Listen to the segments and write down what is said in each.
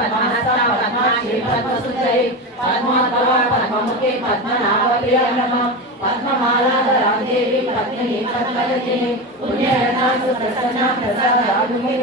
पद्महस्तां पद्माक्षीं पद्मसुन्दरीं पद्मोद्भवां पद्ममुखीं पद्मनाभप्रियाँ नमः पद्ममालाधरां देवीं पद्मिनीं पद्मजतीं पुण्यरतां सुप्रसन्नां प्रसादाभिमुखीं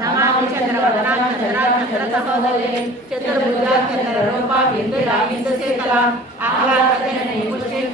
नमामि चन्द्रवदनां चन्द्रां चन्द्रसहोदरीं चतुर्भुजां चन्द्ररूपां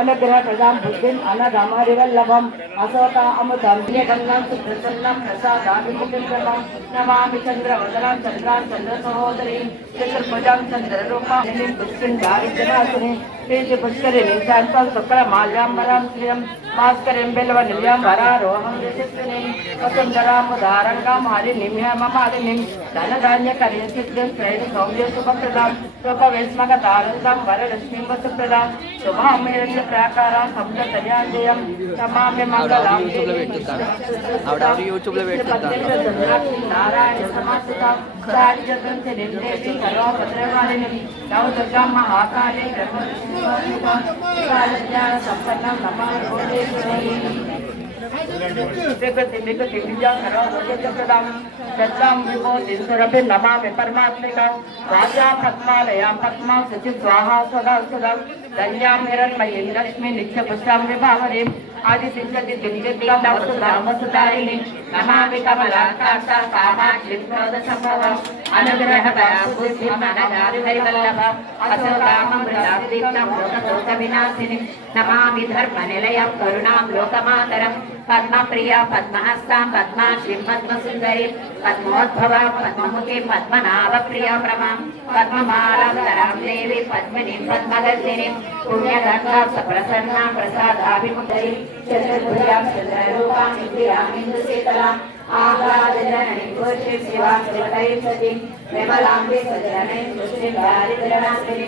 अनुग्रहप्रदां बुद्धिम् अनगमहरिवल्लभम् अशोका अमुदं गङ्गां सुप्रसन्नं प्रसादाभिमुखं नमामि चन्द्रवदनां चन्द्रां चन्द्रसहोदरीं चतुर्भुजां चन्द्ररूपां पुष्टिं दारिद्र्यनाशिनीं श्रीपुष्करिणीं शान्तां शुक्रमाल्याम्बरां श्रियं भास्करीं बिल्वनिल्यां वरारोहं यशस्विनीं वसुन्धरामुदारङ्गां मालिनीं हेममालिनीं धनधान्यकरीं सिद्धिं श्रैः सौम्य शुभप्रदां रूपविस्मगतानन्दां वरलक्ष्मीं वसुप्रदां शुभां ప్రాకారం శబ్ద కళ్యాణం తమామి మంగళం. ఆవిడ యూట్యూబ్లో నారాయణ సమర్పితం సారి జగంతి రెండేవి సంపన్నం నమ భూతేశ్వరి వికృతి వికృతి విద్యా సర్వభూతప్రదాం సత్తాం విభూతి సురభి నమామి పరమాత్మికాం వాచా పద్మాలయాం పద్మా శుచి స్వాహా సదా సదా ధన్యాం హిరణ్మయీం లక్ష్మీ నిత్యపుష్టాం విభావరీం ఆదిశించతి దివ్యక్లాం వసుధారిణి నమామి కమలాకాంతా కామాక్షిం క్రోధ సంభవం అనుగ్రహపరాం బుద్ధిం అనగారి హరివల్లభం అశోకామృతాం దీప్తం లోకశోక వినాశిని నమామి ధర్మ నిలయం కరుణాం లోకమాతరం పద్మప్రియా పద్మహస్తాం పద్మాక్షిం పద్మసుందరి పద్మోద్భవాం పద్మముఖీం పద్మనాభ ప్రియా ప్రమాం పద్మమాలాధరాం దేవి పద్మినీం పద్మగర్జినీం పుణ్యగంగా సప్రసన్నాం ప్రసాదాభిముఖరి చతుర్భుజాం చంద్రరూపాం ఇంద్రియాం ఇందుశీతలాం ఆహ్లాదజనని పుష్టిం శివాం శివకరీం సతీం విమలాంబి సజనని పుష్టిం దారిద్ర్యనాశిని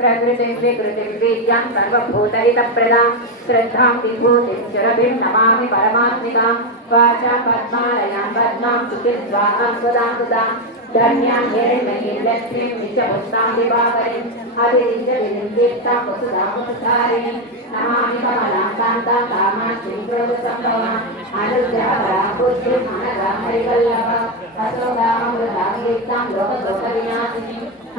प्रकृतिं विकृतिं बीजां सर्वभूतहितप्रदां श्रद्धां विभूतिं सुरभिं नमामि परमात्मिकां वाचा पद्मालयां पद्मां सुखिं सुदां सुदां धन्यां हिरण्मयीं लक्ष्मीं दिवाकरीं हरिञ्जलिं दीप्तां नमामि कमलां कान्तां कामाक्षीं क्रोधसम्भवाम् अनुग्रहपरां बुद्धिं अनगां हरिवल्लभाम् अशोकामृतां दीप्तां लोकशोकविनाशिनीं